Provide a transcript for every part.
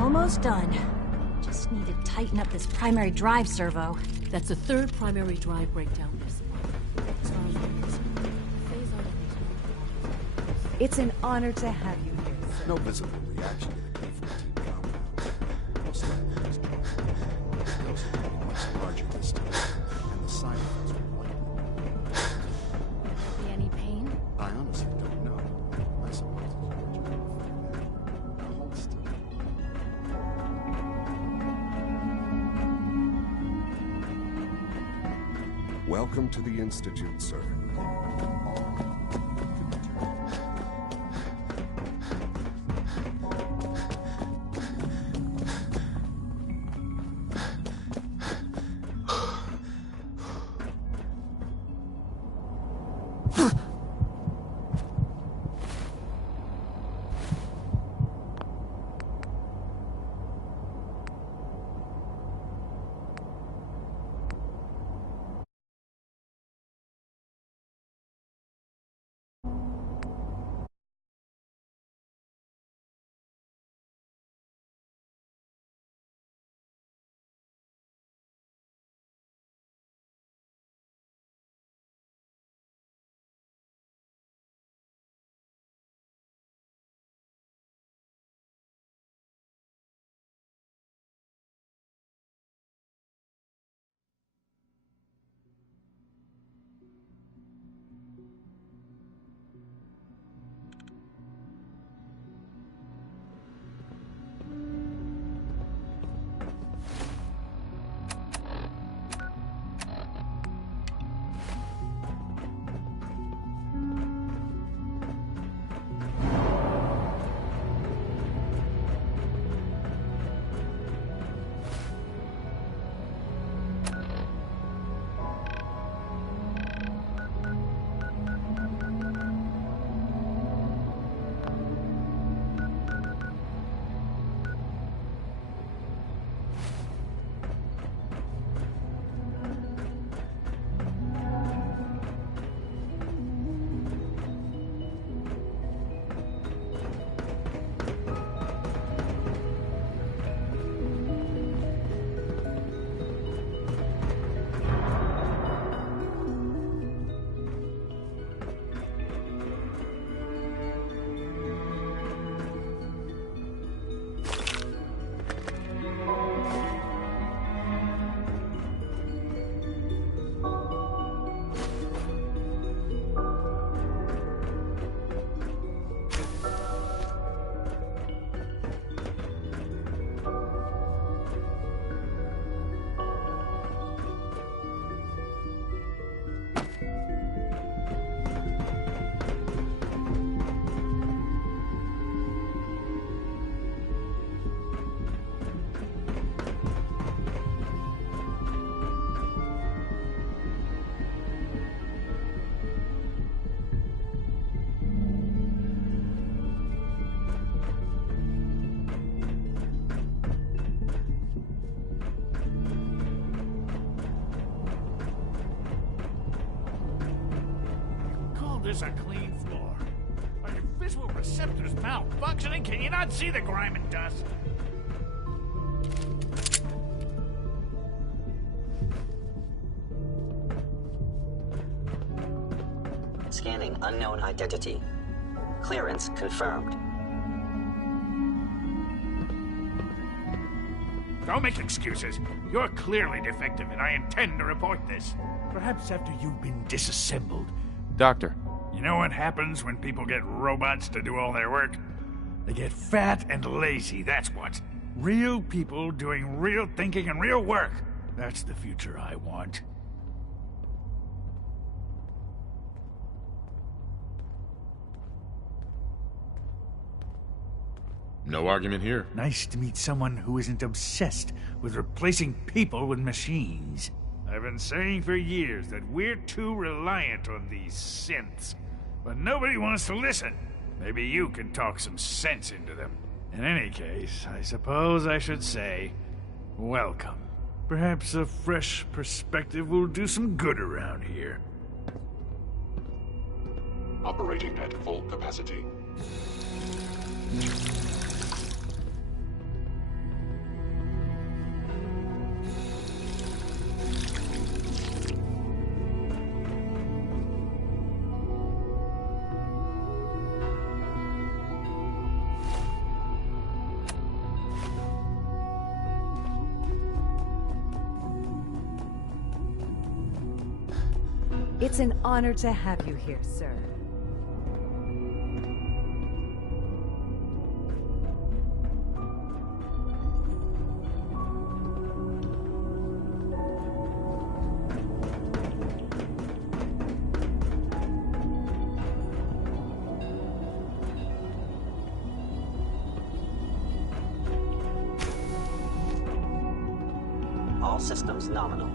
Almost done. Just need to tighten up this primary drive servo. That's the third primary drive breakdown this month. As far as I'm concerned, phase out of these. It's an honor to have you here, sir. No visible reaction to the B-14 compound. Most likely it's the dose will be much larger this time, and the side effects will likely. Be any pain? I honestly don't know. I suppose it's original. Now hold still. Welcome to the Institute, sir. This a clean floor. Are your visual receptors malfunctioning? Can you not see the grime and dust? Scanning unknown identity. Clearance confirmed. Don't make excuses. You're clearly defective, and I intend to report this. Perhaps after you've been disassembled. Doctor. You know what happens when people get robots to do all their work? They get fat and lazy, that's what. Real people doing real thinking and real work. That's the future I want. No argument here. Nice to meet someone who isn't obsessed with replacing people with machines. I've been saying for years that we're too reliant on these synths. But nobody wants to listen. Maybe you can talk some sense into them. In any case, I suppose I should say, welcome. Perhaps a fresh perspective will do some good around here. Operating at full capacity. It's an honor to have you here, sir. All systems nominal.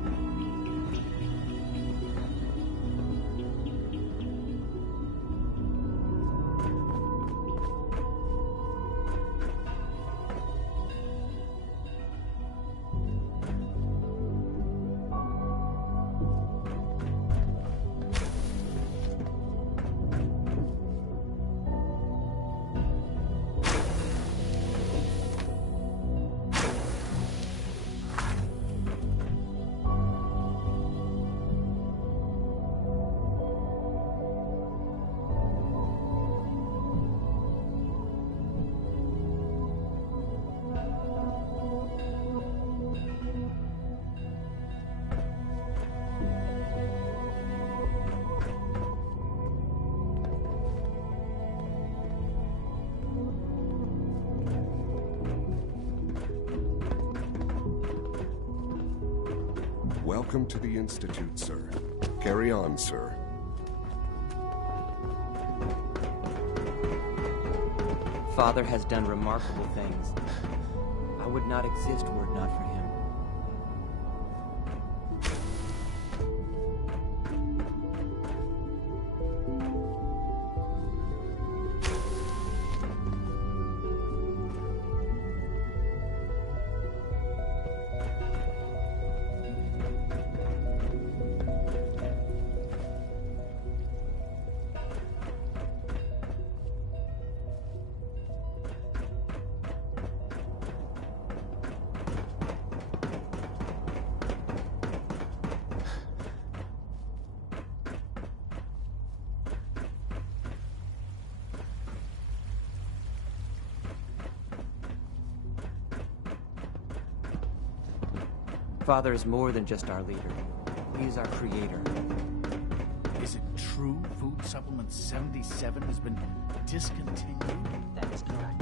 Welcome to the Institute, sir. Carry on, sir. Father has done remarkable things. I would not exist were it not for him. Father is more than just our leader. He is our creator. Is it true Food Supplement 77 has been discontinued? That is correct.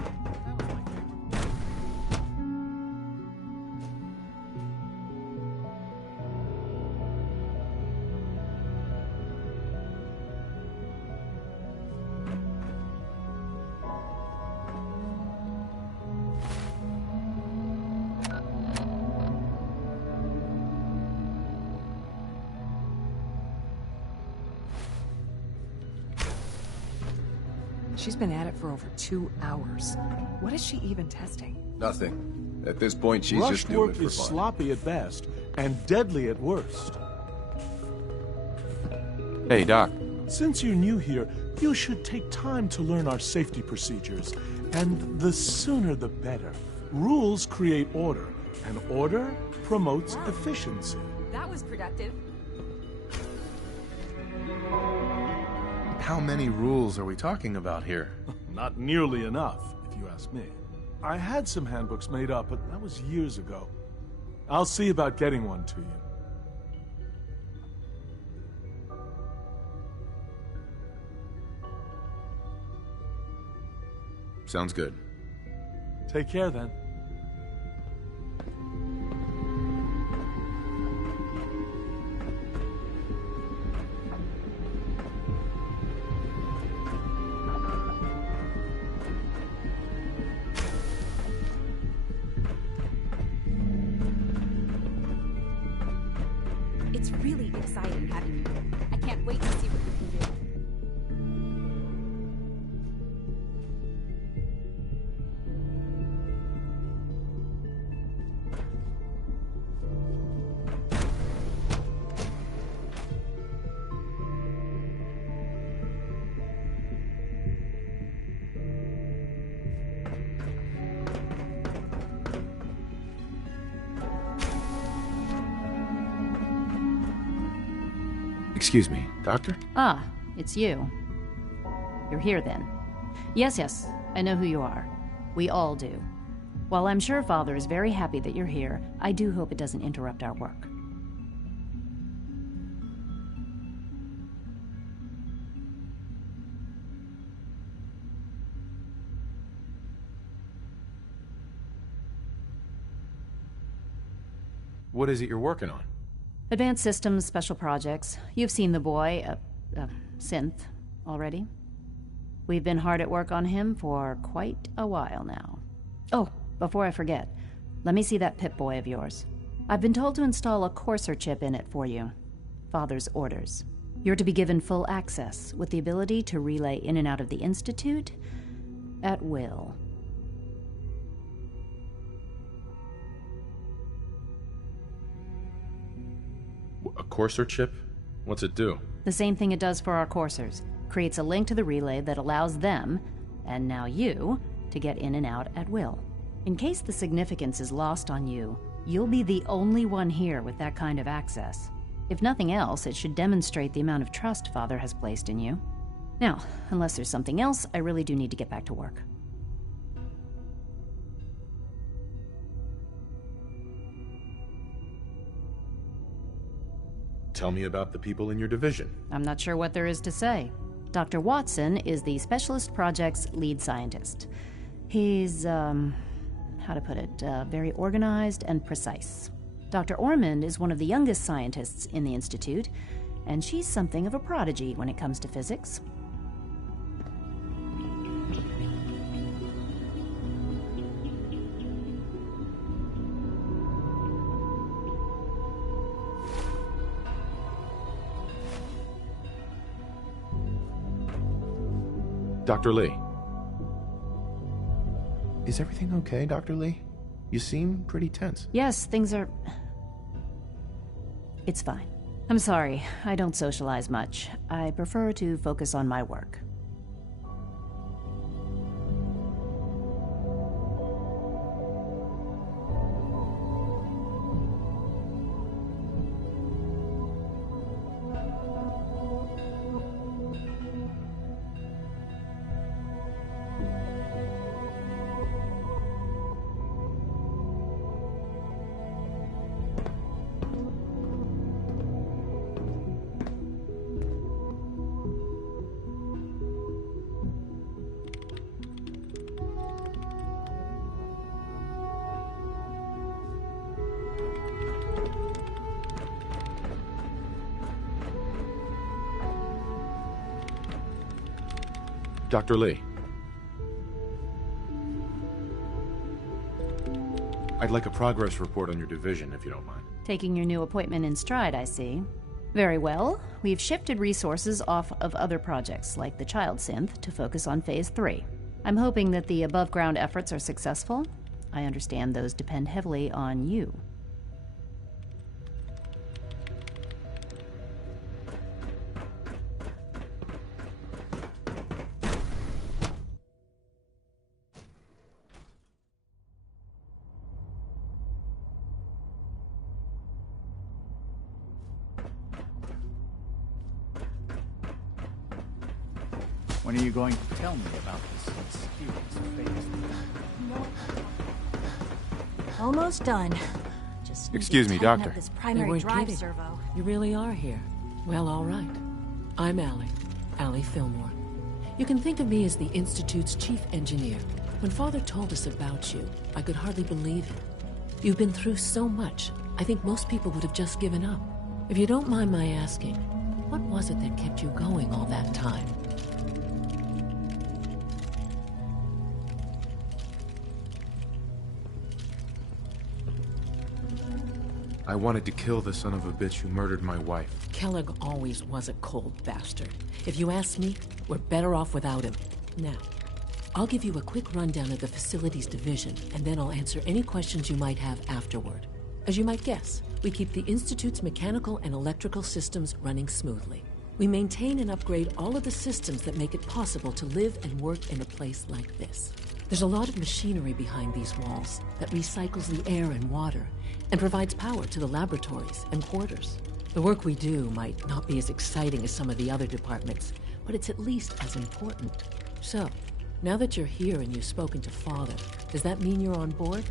She's been at it for over 2 hours. What is she even testing? Nothing. At this point, she's just Rushed doing work it for is fun. sloppy at best and deadly at worst. Hey, Doc. Since you're new here, you should take time to learn our safety procedures. And the sooner the better. Rules create order, and order promotes efficiency. That was productive. How many rules are we talking about here? Not nearly enough, if you ask me. I had some handbooks made up, but that was years ago. I'll see about getting one to you. Sounds good. Take care, then. It's really exciting having you here. I can't wait to see what you can do. Excuse me, Doctor? Ah, it's you. You're here then. Yes, I know who you are. We all do. While I'm sure Father is very happy that you're here, I do hope it doesn't interrupt our work. What is it you're working on? Advanced systems, special projects. You've seen the boy, Synth, already. We've been hard at work on him for quite a while now. Oh, before I forget, let me see that Pip-Boy of yours. I've been told to install a Courser chip in it for you. Father's orders. You're to be given full access, with the ability to relay in and out of the Institute at will. A Courser chip? What's it do? The same thing it does for our coursers. Creates a link to the relay that allows them, and now you, to get in and out at will. In case the significance is lost on you, you'll be the only one here with that kind of access. If nothing else, it should demonstrate the amount of trust Father has placed in you. Now, unless there's something else, I really do need to get back to work. Tell me about the people in your division. I'm not sure what there is to say. Dr. Watson is the Specialist Project's lead scientist. He's, how to put it, very organized and precise. Dr. Ormond is one of the youngest scientists in the Institute, and she's something of a prodigy when it comes to physics. Dr. Lee. Is everything okay, Dr. Lee? You seem pretty tense. Yes, things are... It's fine. I'm sorry, I don't socialize much. I prefer to focus on my work. Dr. Lee. I'd like a progress report on your division, if you don't mind. Taking your new appointment in stride, I see. Very well. We've shifted resources off of other projects, like the Child Synth, to focus on Phase 3. I'm hoping that the above-ground efforts are successful. I understand those depend heavily on you. When are you going to tell me about this mysterious phase? Almost done. Just need Excuse to me, tighten Doctor. up this You primary weren't drive kidding. servo. You really are here. Well, all right. I'm Allie Fillmore. You can think of me as the Institute's chief engineer. When Father told us about you, I could hardly believe it. You've been through so much, I think most people would have just given up. If you don't mind my asking, what was it that kept you going all that time? I wanted to kill the son of a bitch who murdered my wife. Kellogg always was a cold bastard. If you ask me, we're better off without him. Now, I'll give you a quick rundown of the facilities division, and then I'll answer any questions you might have afterward. As you might guess, we keep the Institute's mechanical and electrical systems running smoothly. We maintain and upgrade all of the systems that make it possible to live and work in a place like this. There's a lot of machinery behind these walls that recycles the air and water and provides power to the laboratories and quarters. The work we do might not be as exciting as some of the other departments, but it's at least as important. So, now that you're here and you've spoken to Father, does that mean you're on board?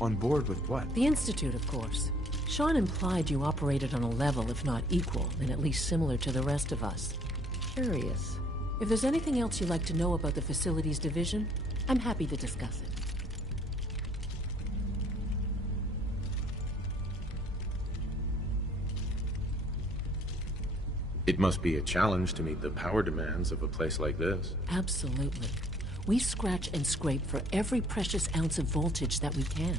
On board with what? The Institute, of course. Sean implied you operated on a level, if not equal, then at least similar to the rest of us. Curious. If there's anything else you'd like to know about the facilities division, I'm happy to discuss it. It must be a challenge to meet the power demands of a place like this. Absolutely. We scratch and scrape for every precious ounce of voltage that we can.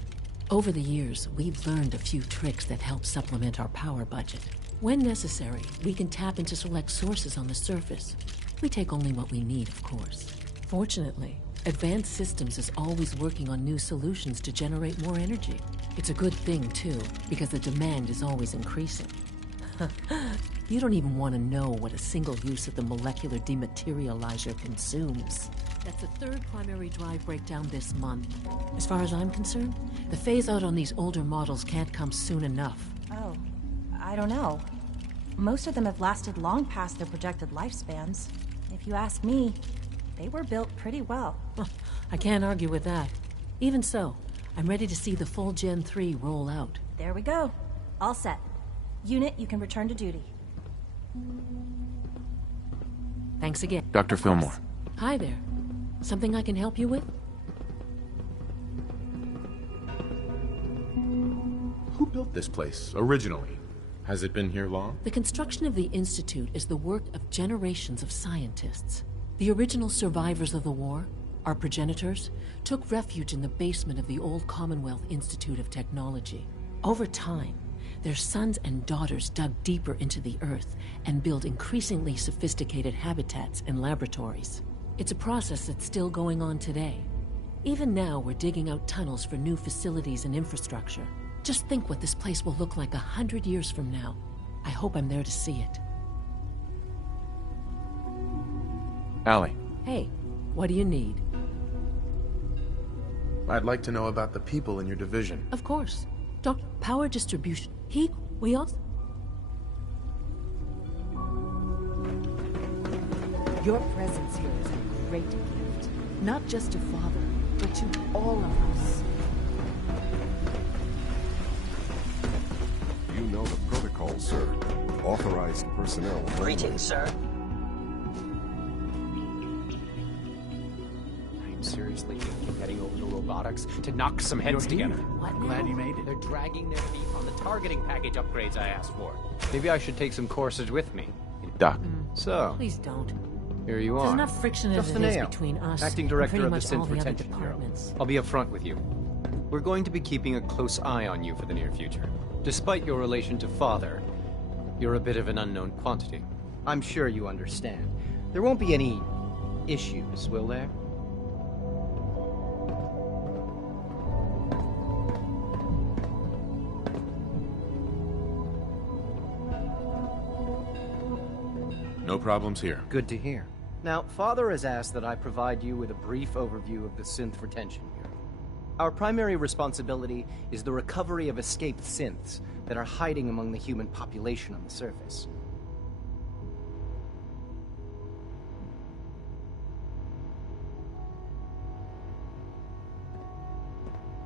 Over the years, we've learned a few tricks that help supplement our power budget. When necessary, we can tap into select sources on the surface. We take only what we need, of course. Fortunately, Advanced Systems is always working on new solutions to generate more energy. It's a good thing, too, because the demand is always increasing. You don't even want to know what a single use of the molecular dematerializer consumes. That's the third primary drive breakdown this month. As far as I'm concerned, the phase-out on these older models can't come soon enough. Oh, I don't know. Most of them have lasted long past their projected lifespans. If you ask me, they were built pretty well. I can't argue with that. Even so, I'm ready to see the full Gen 3 roll out. There we go. All set. Unit, you can return to duty. Thanks again. Dr. Fillmore. Hi there. Something I can help you with? Who built this place, originally? Has it been here long? The construction of the Institute is the work of generations of scientists. The original survivors of the war, our progenitors, took refuge in the basement of the old Commonwealth Institute of Technology. Over time, their sons and daughters dug deeper into the earth and built increasingly sophisticated habitats and laboratories. It's a process that's still going on today. Even now, we're digging out tunnels for new facilities and infrastructure. Just think what this place will look like 100 years from now. I hope I'm there to see it. Allie. Hey, what do you need? I'd like to know about the people in your division. Of course. Power distribution. We also... Your presence here is a great gift. Not just to Father, but to all of us. You know the protocol, sir. Authorized personnel. Greetings, sir. I'm seriously thinking of heading over to robotics to knock some heads together. I'm glad you made it. They're dragging their feet on the targeting package upgrades I asked for. Maybe I should take some courses with me. Doc. So, Please don't. here you There's are. enough friction as Just it the is nail. between us Acting and director pretty of the much all Synth the other Retention Bureau. departments. I'll be upfront with you. We're going to be keeping a close eye on you for the near future. Despite your relation to Father, you're a bit of an unknown quantity. I'm sure you understand. There won't be any issues, will there? No problems here. Good to hear. Now, Father has asked that I provide you with a brief overview of the Synth Retention Bureau. Our primary responsibility is the recovery of escaped synths that are hiding among the human population on the surface.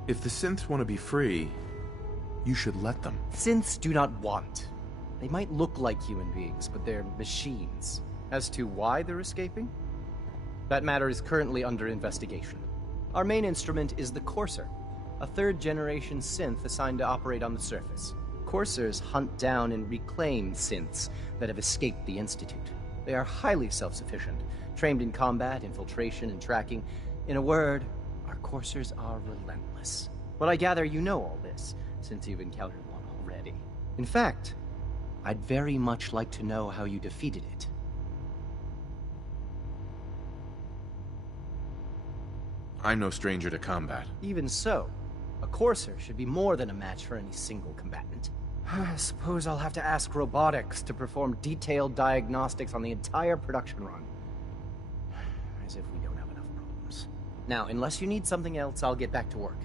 If the synths want to be free, you should let them. Synths do not want. They might look like human beings, but they're machines. As to why they're escaping? That matter is currently under investigation. Our main instrument is the Courser, a third-generation synth assigned to operate on the surface. Coursers hunt down and reclaim synths that have escaped the Institute. They are highly self-sufficient, trained in combat, infiltration, and tracking. In a word, our Coursers are relentless. But I gather you know all this, since you've encountered one already. In fact, I'd very much like to know how you defeated it. I'm no stranger to combat. Even so, a Courser should be more than a match for any single combatant. I suppose I'll have to ask robotics to perform detailed diagnostics on the entire production run. As if we don't have enough problems. Now, unless you need something else, I'll get back to work.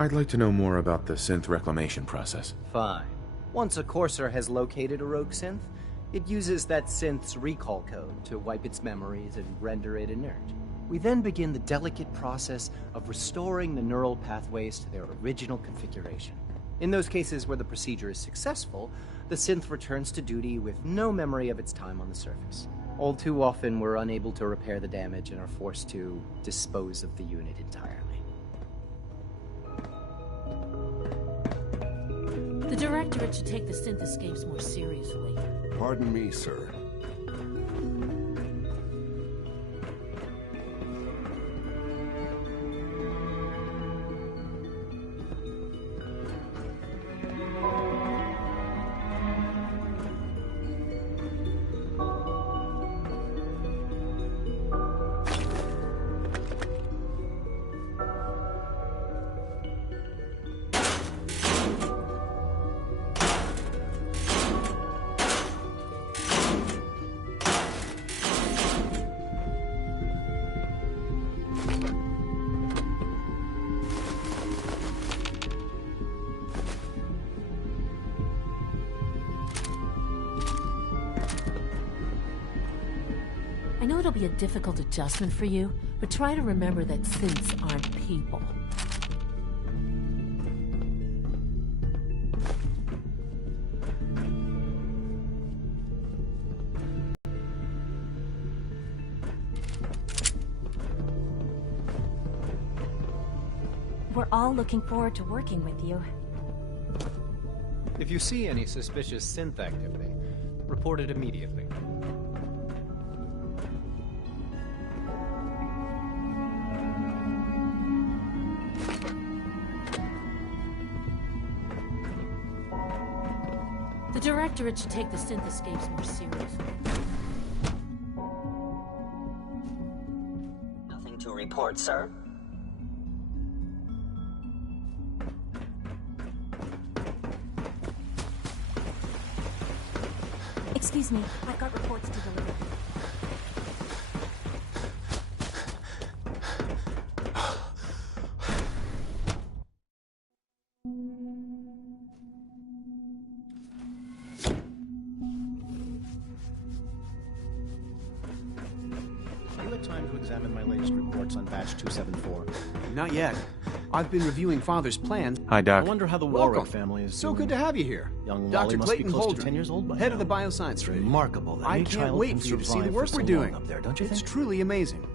I'd like to know more about the synth reclamation process. Fine. Once a Courser has located a rogue synth, it uses that synth's recall code to wipe its memories and render it inert. We then begin the delicate process of restoring the neural pathways to their original configuration. In those cases where the procedure is successful, the synth returns to duty with no memory of its time on the surface. All too often, we're unable to repair the damage and are forced to dispose of the unit entirely. The Directorate should take the synth escapes more seriously. Pardon me, sir. I know it'll be a difficult adjustment for you, but try to remember that synths aren't people. We're all looking forward to working with you. If you see any suspicious synth activity, report it immediately. The Directorate should take the synth escapes more seriously. Nothing to report, sir. Excuse me, I've got reports to deliver. You had time to examine my latest reports on batch 274. Not yet. I've been reviewing Father's plans. Hi, Doc. I wonder how the Welcome. Warwick family is So doing. good to have you here. Young Dr. Wally must Clayton be close Holdren, to 10 years old by head now. of the bioscience It's division. remarkable that I any can't child wait can for you to see the survive work for we're so doing. long up there, don't you It's think? truly amazing.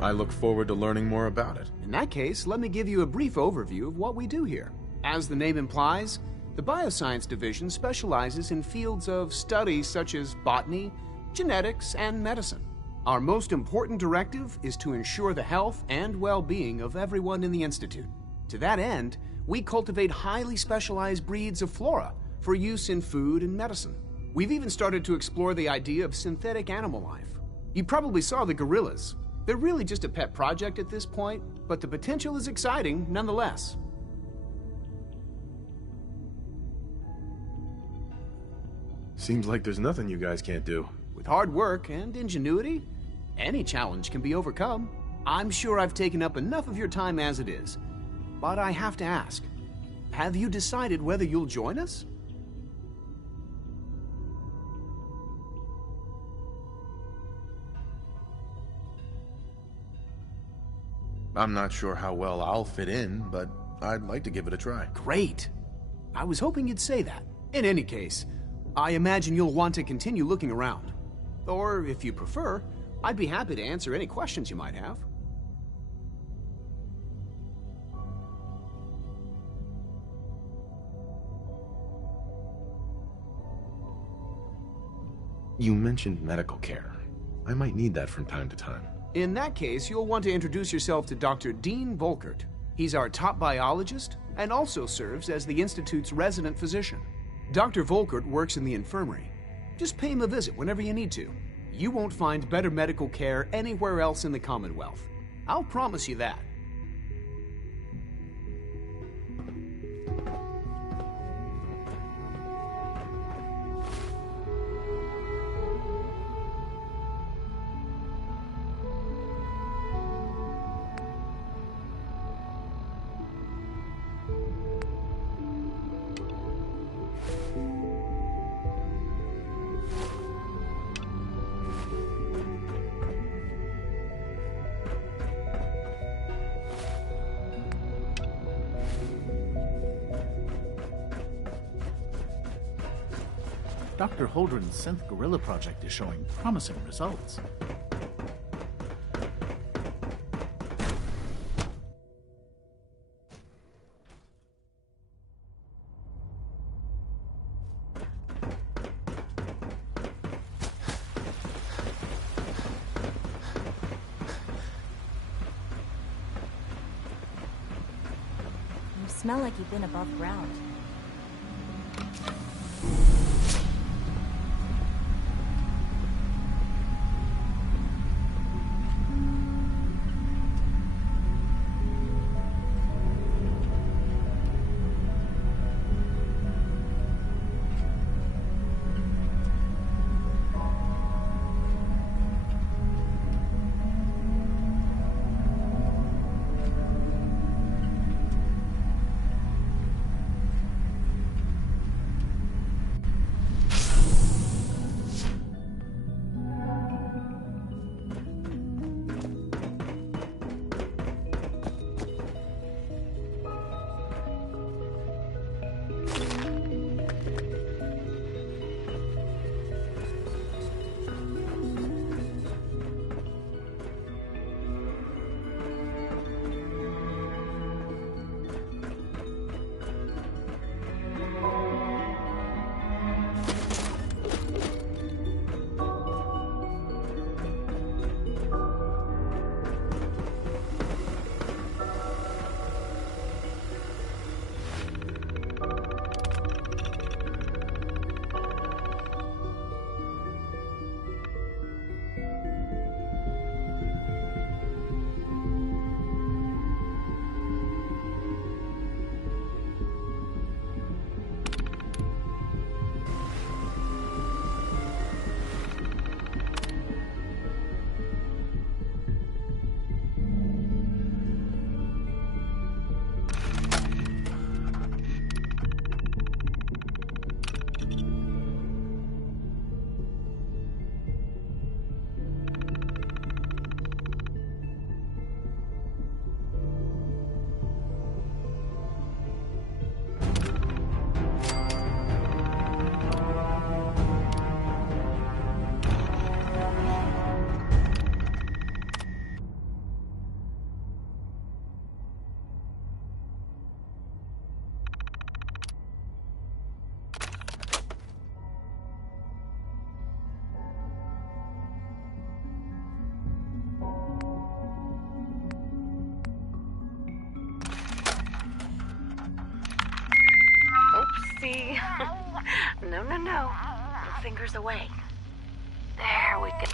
I look forward to learning more about it. In that case, let me give you a brief overview of what we do here. As the name implies, the Bioscience Division specializes in fields of study such as botany, genetics, and medicine. Our most important directive is to ensure the health and well-being of everyone in the Institute. To that end, we cultivate highly specialized breeds of flora for use in food and medicine. We've even started to explore the idea of synthetic animal life. You probably saw the gorillas. They're really just a pet project at this point, but the potential is exciting nonetheless. Seems like there's nothing you guys can't do. With hard work and ingenuity, any challenge can be overcome. I'm sure I've taken up enough of your time as it is. But I have to ask, have you decided whether you'll join us? I'm not sure how well I'll fit in, but I'd like to give it a try. Great. I was hoping you'd say that. In any case, I imagine you'll want to continue looking around. Or, if you prefer, I'd be happy to answer any questions you might have. You mentioned medical care. I might need that from time to time. In that case, you'll want to introduce yourself to Dr. Dean Volkert. He's our top biologist and also serves as the Institute's resident physician. Dr. Volkert works in the infirmary. Just pay him a visit whenever you need to. You won't find better medical care anywhere else in the Commonwealth. I'll promise you that. Dr. Holdren's synth gorilla project is showing promising results. You smell like you've been above ground. Oopsie. No, no, no. Fingers away. There we go.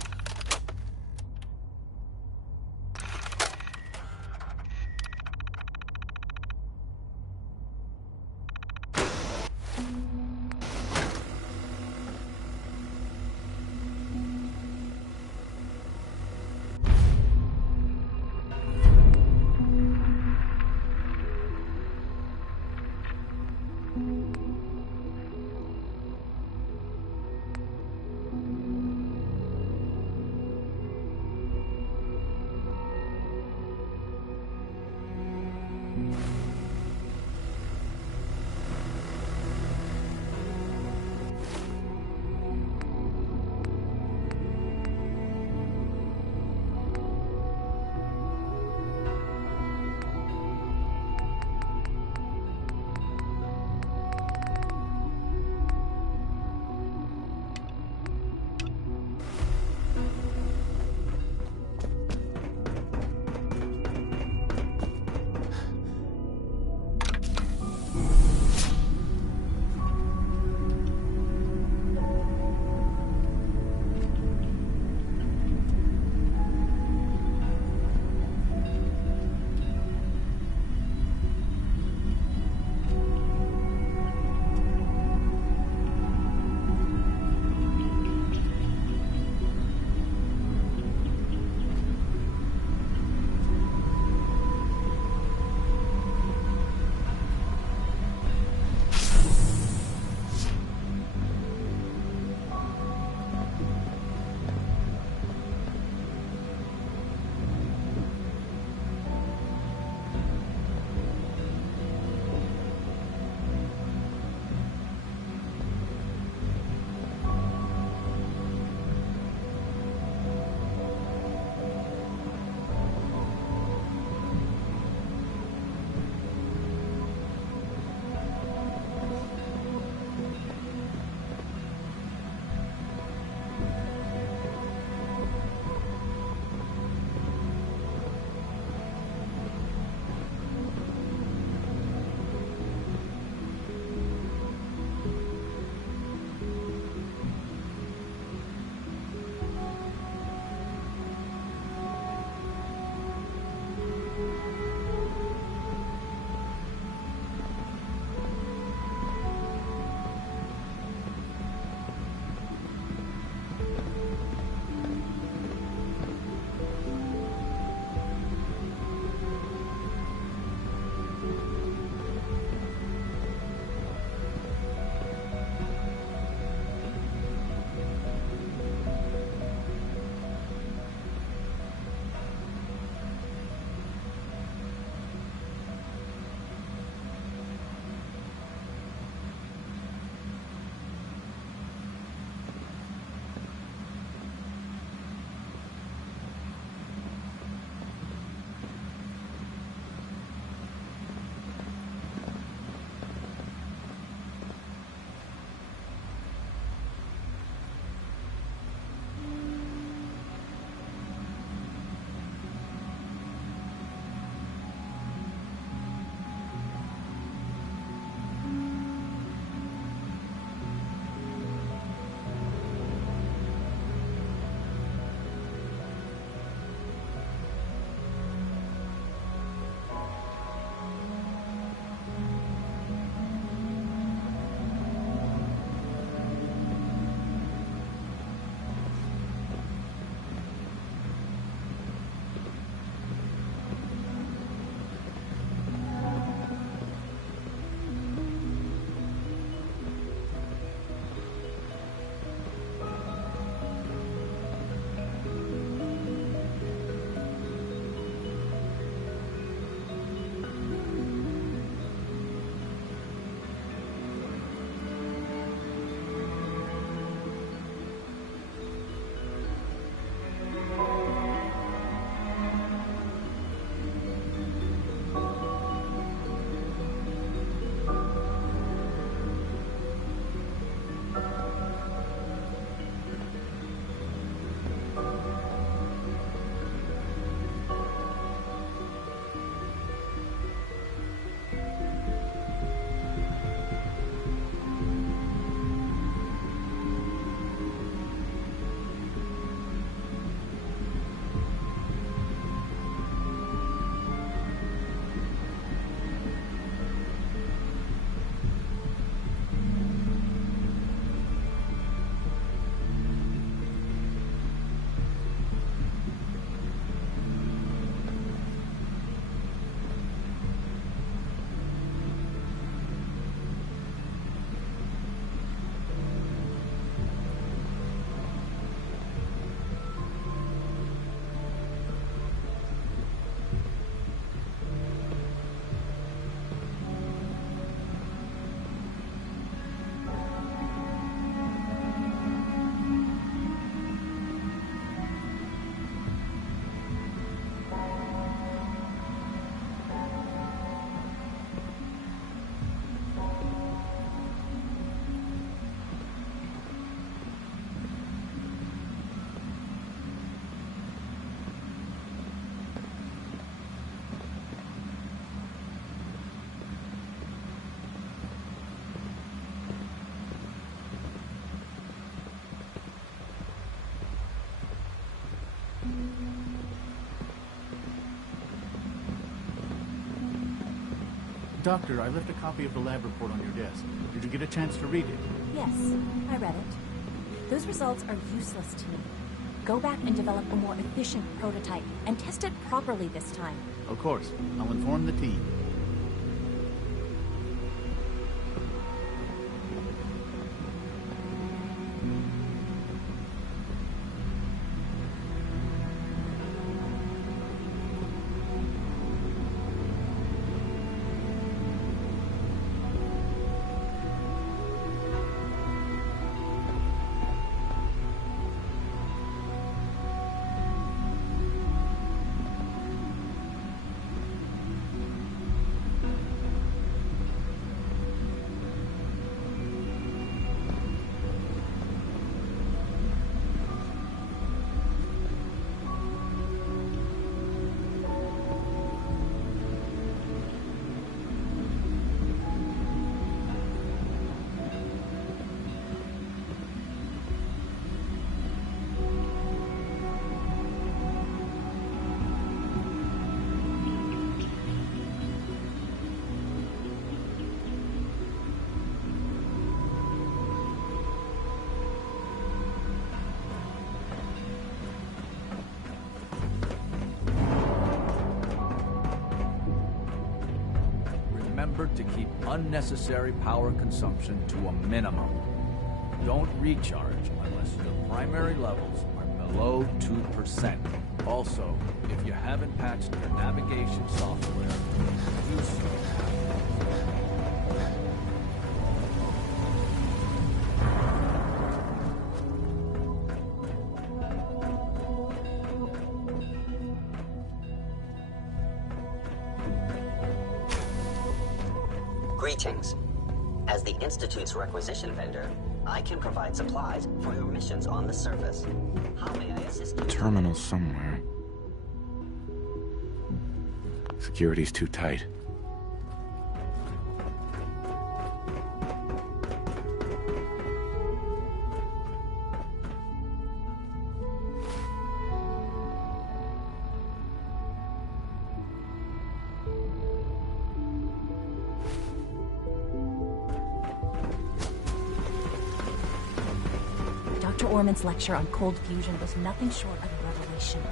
Doctor, I left a copy of the lab report on your desk. Did you get a chance to read it? Yes, I read it. Those results are useless to me. Go back and develop a more efficient prototype, and test it properly this time. Of course. I'll inform the team. Remember to keep unnecessary power consumption to a minimum. Don't recharge unless your primary levels are below 2%. Also, if you haven't patched your navigation software, do so. Greetings. As the Institute's requisition vendor, I can provide supplies for your missions on the surface. How may I assist you? Terminal somewhere. Security's too tight. Dr. Orman's lecture on cold fusion was nothing short of a revelation.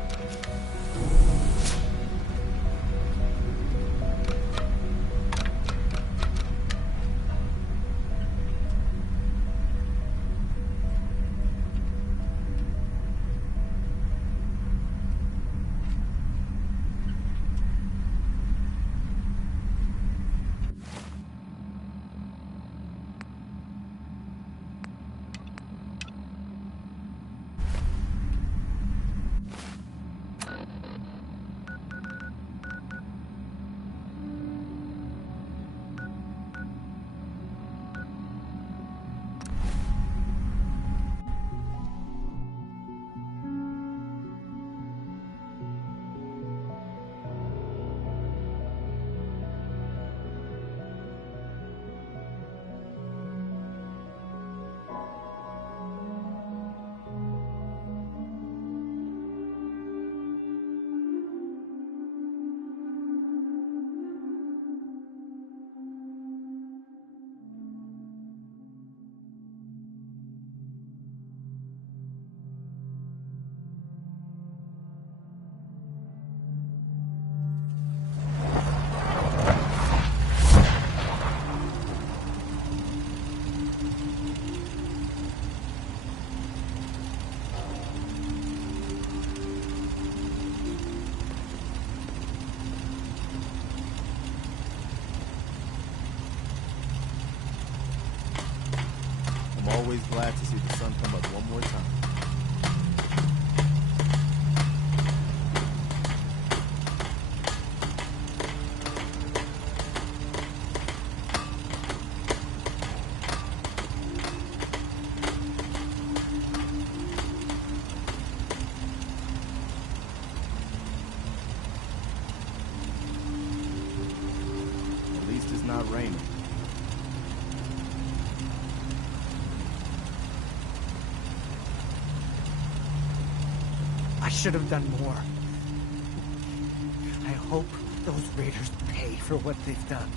I'm always glad to see the sun come up one more time. At least it's not raining. I should have done more. I hope those raiders pay for what they've done.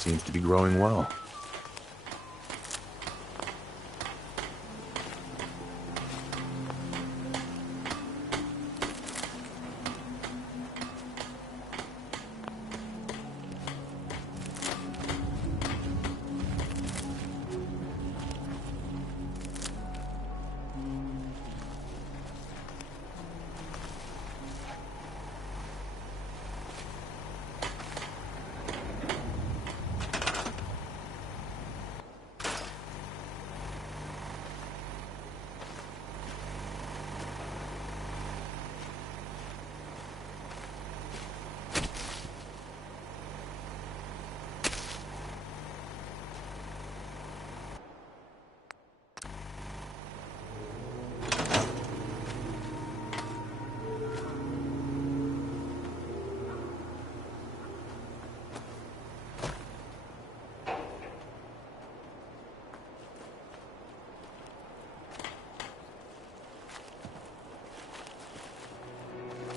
Seems to be growing well.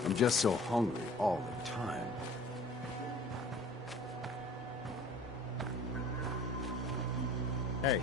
I'm just so hungry all the time. Hey.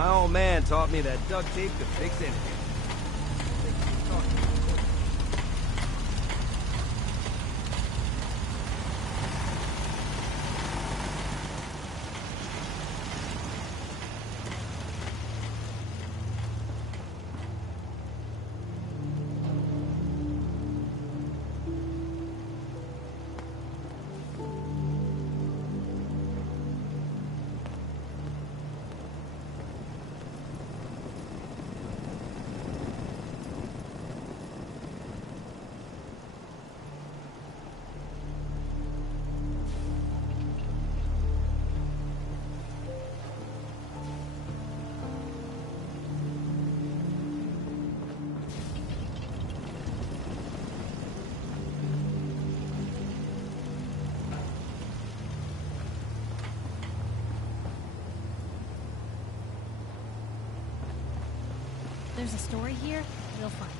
My old man taught me that duct tape could fix anything. There's a story here, you'll find it.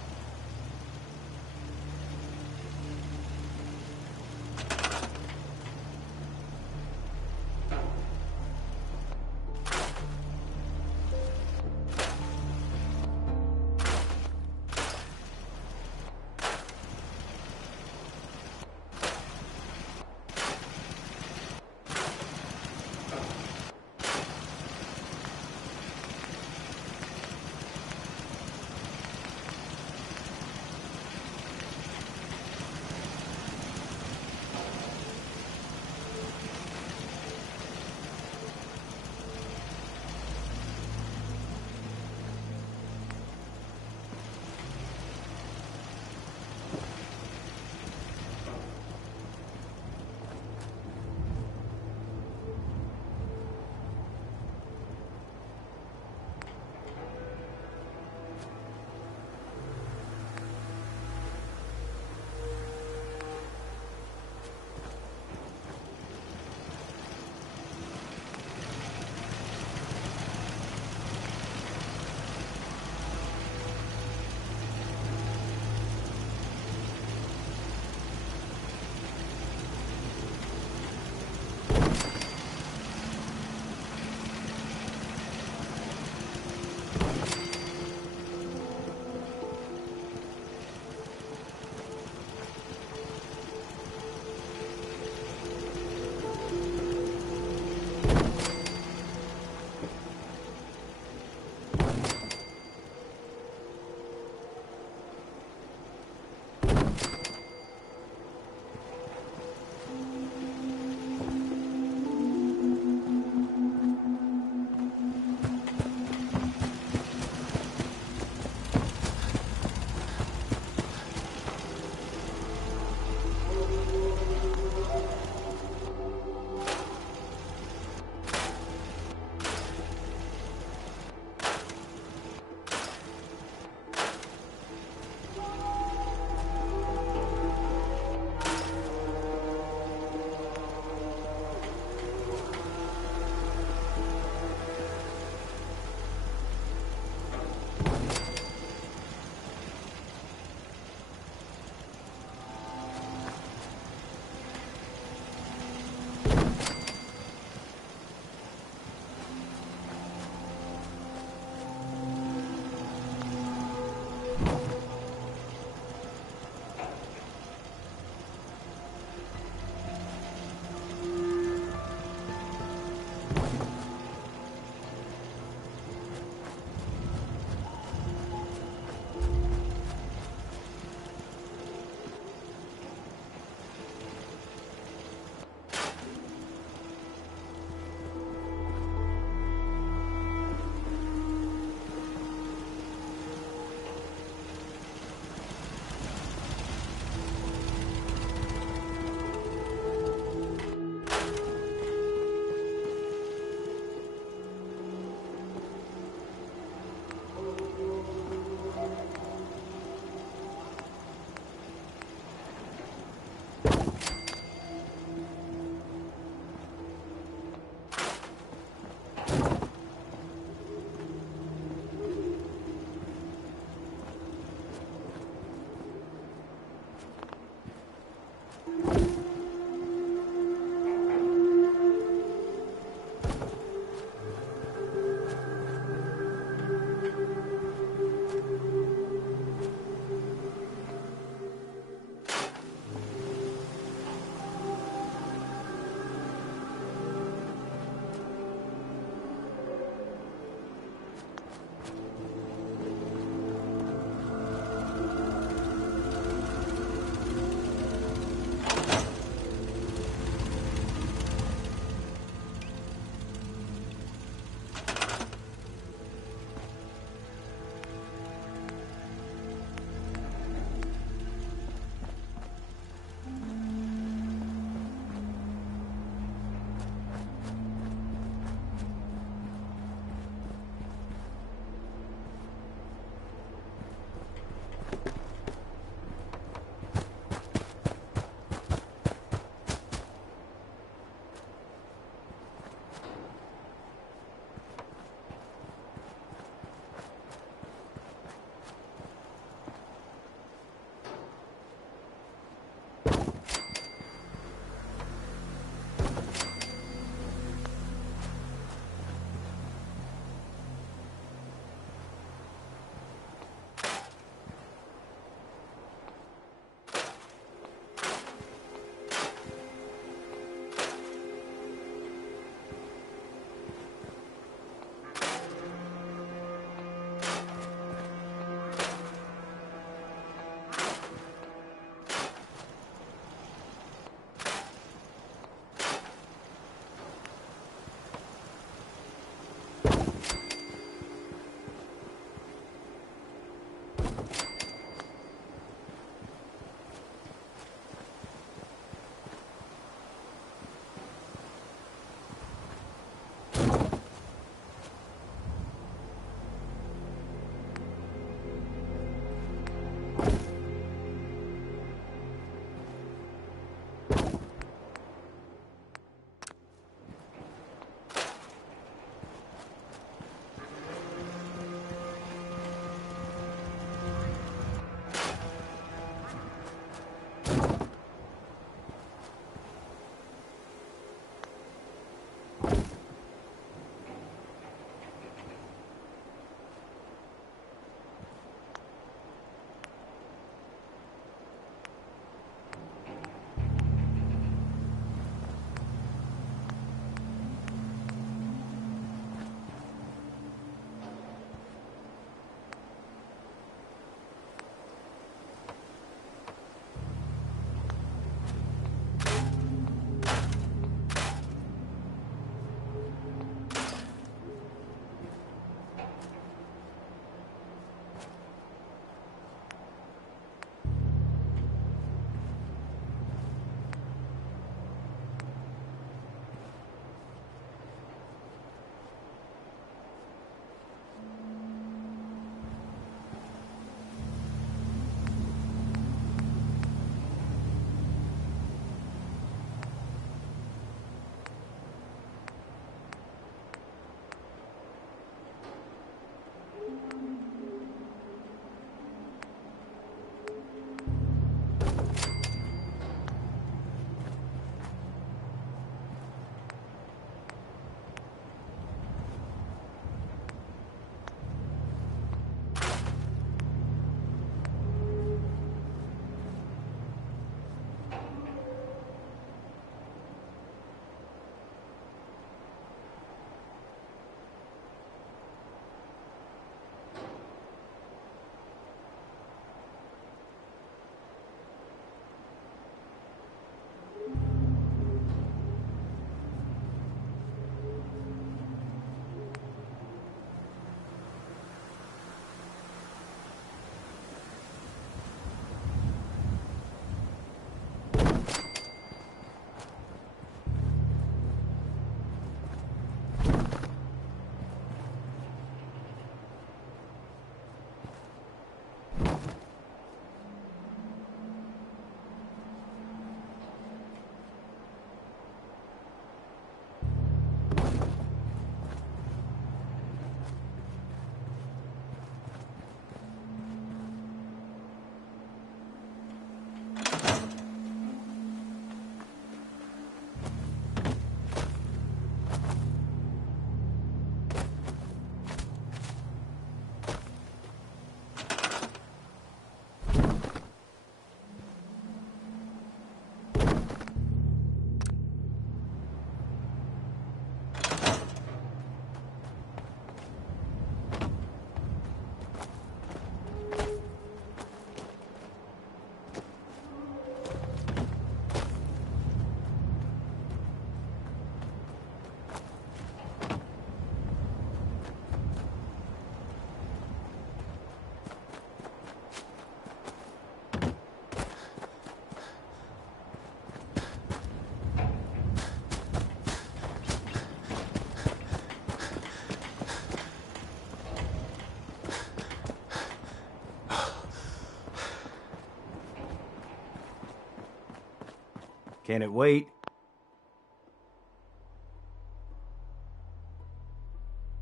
Can it wait?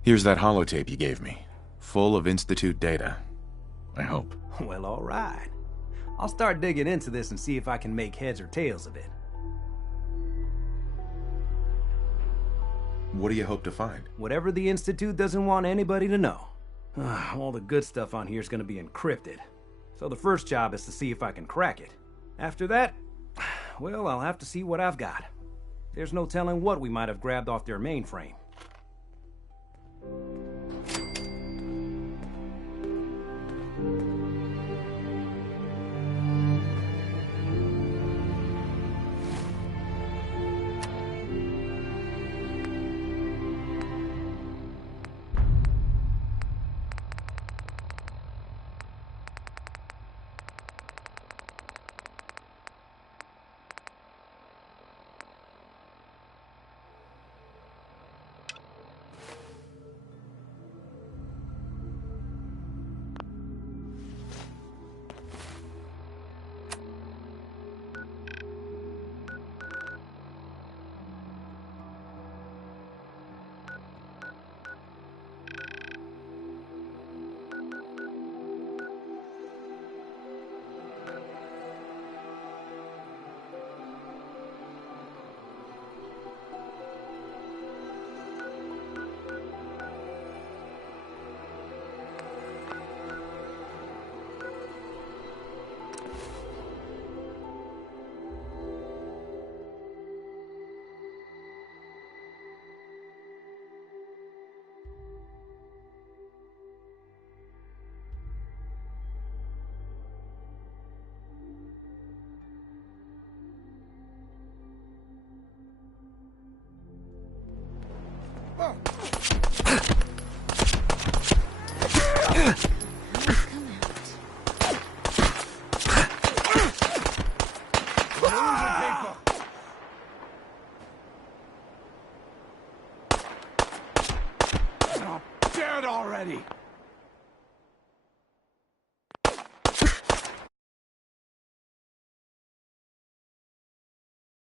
Here's that holotape you gave me. Full of Institute data. I hope. Well, all right. I'll start digging into this and see if I can make heads or tails of it. What do you hope to find? Whatever the Institute doesn't want anybody to know. All the good stuff on here is going to be encrypted. So the first job is to see if I can crack it. After that, well, I'll have to see what I've got. There's no telling what we might have grabbed off their mainframe. Oh, dead already!